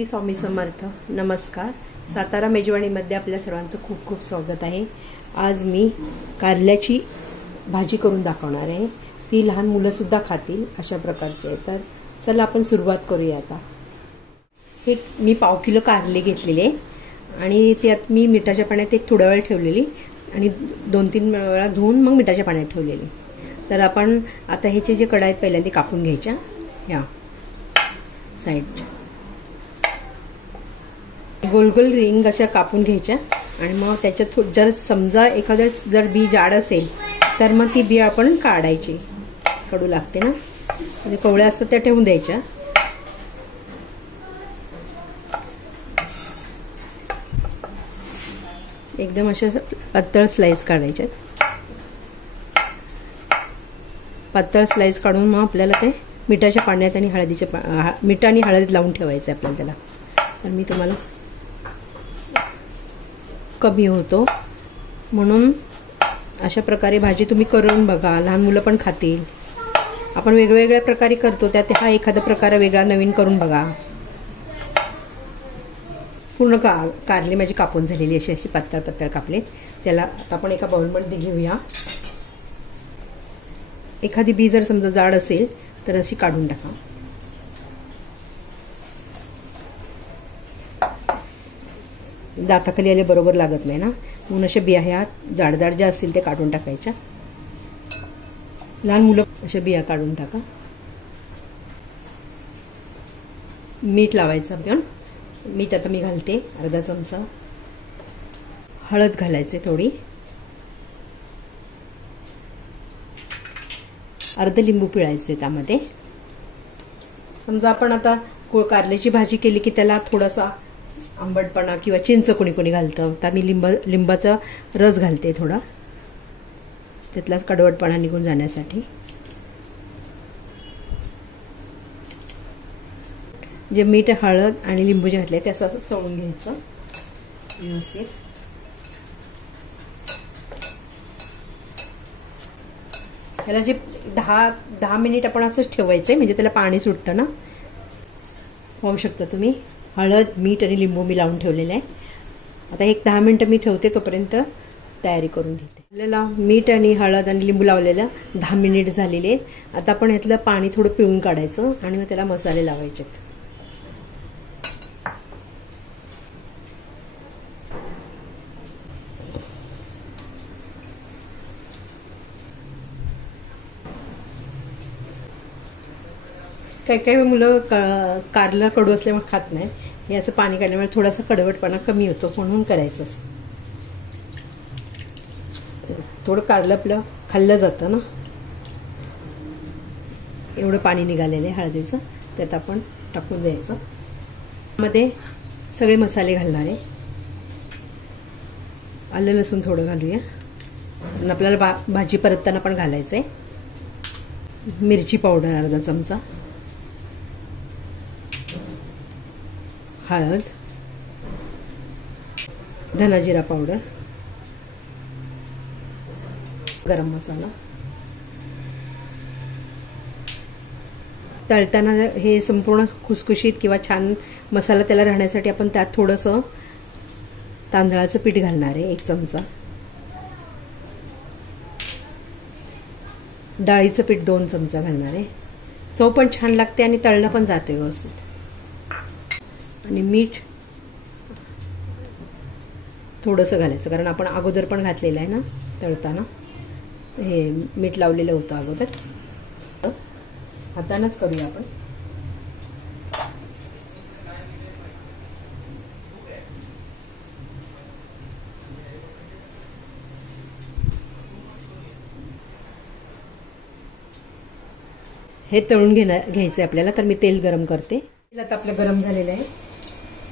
श्री स्वामी समर्थ. नमस्कार. सातारा मेजवानीमध्ये आपल्या सर्वांचं खूप खूप स्वागत आहे. आज मी कारल्याची भाजी करून दाखवणार आहे. ती लहान मुलंसुद्धा खातील अशा प्रकारची आहे. तर चला आपण सुरुवात करूया. आता हे मी पाव किलो कारले घेतलेले आणि त्यात मी मिठाच्या पाण्यात एक थोडा वेळ ठेवलेली आणि 2-3 वेळा धुवून मग मिठाच्या पाण्यात ठेवलेली. तर आपण आता ह्याचे जे कडा आहेत पहिल्यांदा कापून घ्यायच्या. ह्या साईड गोल गोल रिंग अशा कापून घ्यायच्या आणि मग त्याच्यात जर समजा एखाद्या जर बी जाड असेल तर मग ती बी आपण काढायची. कडू लागते ना, म्हणजे कवळ्या असतात त्या ठेवून द्यायच्या. एकदम अशा पातळ स्लाइस काढायच्यात. पातळ स्लाइस काढून मग आपल्याला ते मिठाच्या पाण्यात आणि मीठ आणि हळद लावून ठेवायचं आपल्याला त्याला. तर मी तुम्हाला कमी होतो म्हणून अशा प्रकारे भाजी तुम्ही करून बघा. लहान मुलं पण खातील. आपण वेगवेगळ्या प्रकारे करतो, त्यात हा एखादा प्रकार वेगळा नवीन करून बघा. पूर्ण कारले माझी कापून झालेली अशी पातळ पातळ कापले. त्याला आता आपण एका बाउलमध्ये घेऊया. एखादी बी जर समजा जाड असेल तर अशी काढून टाका. दाताखाली आले बरोबर लागत नाही ना, म्हणून अशा बिया ह्या जाड जाड ज्या असतील ते काढून टाकायच्या. लहान मुलं अशा बिया काढून टाका. मीठ लावायचं आपण. मीठ आता मी घालते अर्धा चमचा. हळद घालायचे थोडी. अर्ध लिंबू पिळायचे त्यामध्ये. समजा आपण आता कारल्याची भाजी केली की त्याला थोडासा आंबटपणा किंवा चिंच कोणी कोणी घालतं, तर मी लिंबाचा रस घालते थोडा, त्यातला कडवटपणा निघून जाण्यासाठी. जे मीठ हळद आणि लिंबू जे घातले ते असं चोळून घ्यायचं व्यवस्थित. त्याला जे 10 मिनिट आपण असंच ठेवायचंय, म्हणजे त्याला पाणी सुटतं ना. पाहू शकता तुम्ही हळद मीठ आणि लिंबू मी लावून ठेवलेलं आहे. आता एक 10 मिनिटं मी ठेवते, तोपर्यंत तयारी करून घेते. आपल्याला मीठ आणि हळद आणि लिंबू लावलेलं 10 मिनिट झालेले. आता आपण ह्यातलं पाणी थोडं पिळून काढायचं आणि मग त्याला मसाले लावायचे. काही काही मुलं कारला कडू असल्यामुळे खात नाही. हे असं पाणी काढल्यामुळे थोडासा कडवटपणा कमी होतो, म्हणून करायचं असं. थोडं कारलं आपलं खाल्लं जातं ना. एवढं पाणी निघालेलं आहे हळदीचं, त्यात आपण टाकून द्यायचं. मध्ये सगळे मसाले घालणार आहे. आलं लसूण थोडं घालूया, आणि आपल्याला भाजी परतताना पण घालायचं आहे. मिरची पावडर अर्धा चमचा, हळद, धना जिरा पावडर, गरम मसाला. तळताना हे संपूर्ण खुसखुशीत किंवा छान मसाला त्याला राहण्यासाठी आपण त्यात थोडंसं तांदळाचं पीठ घालणार आहे 1 चमचा. डाळीचं पीठ 2 चमचा घालणार आहे. चव पण छान लागते आणि तळणं पण जाते व्यवस्थित. आणि मीठ थोडंसं घालायचं, कारण आपण अगोदर पण घातलेलं आहे ना तळताना. हे मीठ लावलेलं होतं अगोदर. हातानंच करूया आपण. हे तळून घ्यायचं आपल्याला. तर मी तेल गरम करते. तेल आता आपलं गरम झालेलं आहे.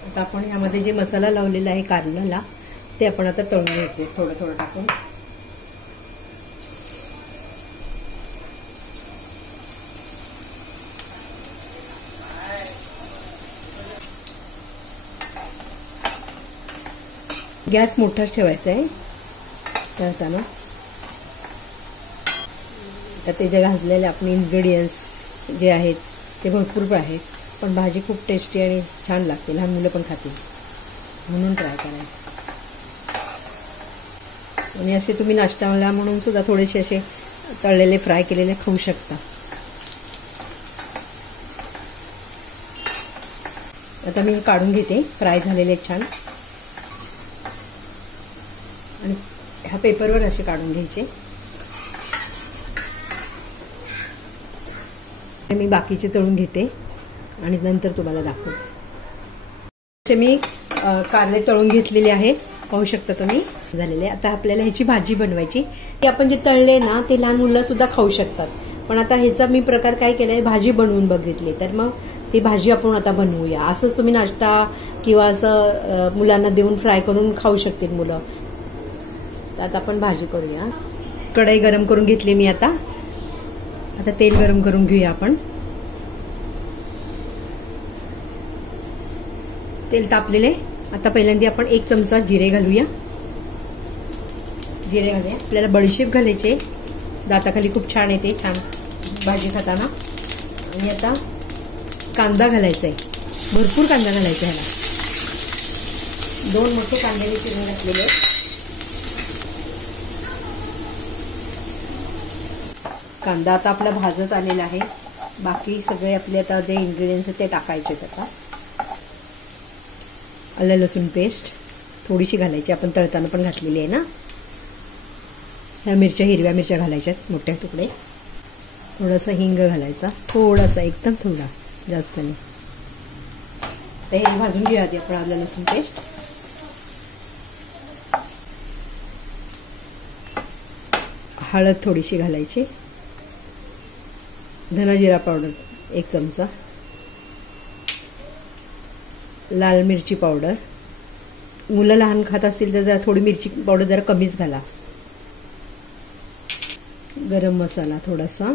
आता आपण यामध्ये जे मसाला लावलेला आहे कारल्याला, ते आपण आता तळून घ्यायचे थोडं थोडं टाकून. गॅस मोठाच ठेवायचा आहे तळताना. ते जे घातलेले आपण इन्ग्रेडियंट्स जे आहेत ते भरपूर आहेत. पण भाजी खूप टेस्टी आणि छान लागते, लहान मुलं पण खातील, म्हणून ट्राय करायचं. आणि असे तुम्ही नाश्त्याला म्हणून सुद्धा थोडेसे असे तळलेले फ्राय केलेले खाऊ शकता. आता मी काढून घेते, फ्राय झालेले छान. आणि ह्या पेपरवर असे काढून घ्यायचे. मी बाकीचे तळून घेते आणि नंतर तुम्हाला दाखवते. असे मी कारले तळून घेतलेले आहेत, पाहू शकता तुम्ही झालेले. आता आपल्याला ह्याची भाजी बनवायची. ती आपण जे तळले ना ते लहान मुलं सुद्धा खाऊ शकतात. पण आता ह्याचा मी प्रकार काय केलाय, भाजी बनवून बघितली, तर मग ती भाजी आपण आता बनवूया. असंच तुम्ही नाश्ता किंवा असं मुलांना देऊन फ्राय करून खाऊ शकतील मुलं. तर आता आपण भाजी करूया. कढई गरम करून घेतली मी. आता तेल गरम करून घेऊया आपण. तेल तापलेले. आता पहिल्यांदा आपण 1 चमचा जिरे घालूया. जिरे घालूया. आपल्याला बडीशेप घालायचे, दाताखाली खूप छान येते, छान भाजी खाताना. आणि आता कांदा घालायचा आहे, भरपूर कांदा घालायचा ह्याला. 2 मोठे कांदे चिरून घातलेले. कांदा आता आपला भाजत आलेला आहे. बाकी सगळे आपले आता जे इन्ग्रेडियंट्स ते टाकायचे. आता आलं लसूण पेस्ट थोडीशी घालायची, आपण तळताना पण घातलेली आहे ना. ह्या मिरच्या, हिरव्या मिरच्या घालायच्यात मोठे तुकडे. थोडासा हिंग घालायचा, थोडासा, एकदम थोडा, जास्त नाही. तर हे भाजून घेऊया आधी आपण आलं लसूण पेस्ट. हळद थोडीशी घालायची. धना जिरा पावडर 1 चमचा. लाल मिरची पावडर. मुलं लहान खात असतील तर जरा थोडी मिरची पावडर जरा कमीच घाला. गरम मसाला थोडासा.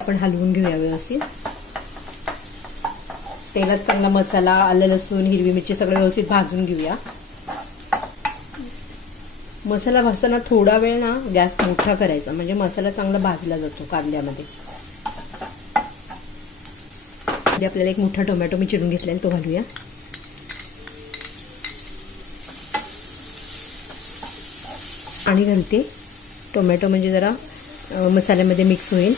आपण हलवून घेऊया व्यवस्थित. तेलात चांगला मसाला, आलं लसूण, हिरवी मिरची सगळं व्यवस्थित भाजून घेऊया. मसाला भाजताना थोडा वेळ ना गॅस मोठा करायचा, म्हणजे मसाला चांगला भाजला जातो कारल्यामध्ये. आपल्याला 1 मोठा टोमॅटो मी चिरून घेतलेला, तो घालूया. पाणी घालते. टोमॅटो म्हणजे जरा मसाल्यामध्ये मिक्स होईल.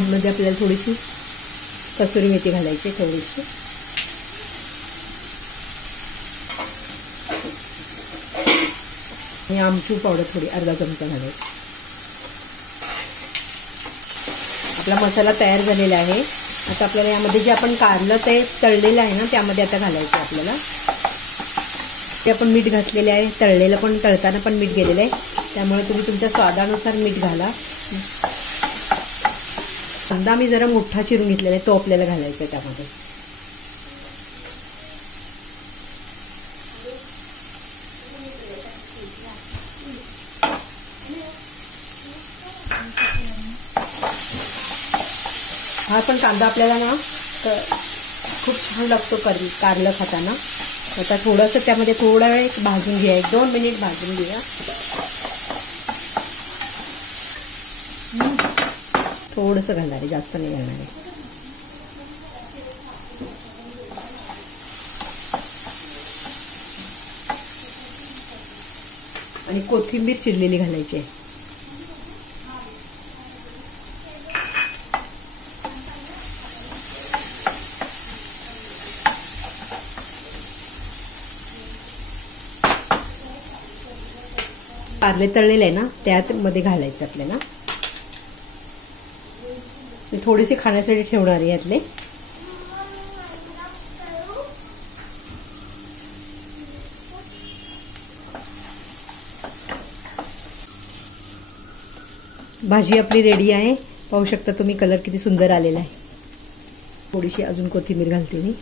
मध्ये आपल्याला थोडीशी कसुरी मेथी घालायची, थोडीशी. आणि आमचूर पावडर थोडी, अर्धा चमचा घालायची. आपला मसाला तयार झालेला आहे. आता आपल्याला यामध्ये जे आपण कारलं ते तळलेलं आहे ना, त्यामध्ये आता घालायचं आपल्याला. ते आपण मीठ घातलेले आहे, तळलेलं पण, तळताना पण मीठ गेलेलं आहे, त्यामुळे तुम्ही तुमच्या स्वादानुसार मीठ घाला. कांदा मी जरा मोठा चिरून घेतलेला आहे, तो आपल्याला घालायचा आहे त्यामध्ये. हा पण कांदा आपल्याला ना खूप छान लागतो कारलं खाताना. आता थोडंसं त्यामध्ये थोडा वेळ भाजून घ्या, 1-2 मिनिट भाजून घ्या. थोडंसं घालणार आहे, जास्त नाही घालणार आहे. आणि कोथिंबीर चिरलेली घालायची आहे. कारले तळलेले आहे ना, त्यात मध्ये घालायचं आपल्याला. थोडेसे खाण्यासाठी ठेवणार आहे यातले. भाजी आपली रेडी आहे, पाहू शकता तुम्ही. कलर किती सुंदर आलेला आहे. थोडीशी अजून कोथिंबीर घालते मी.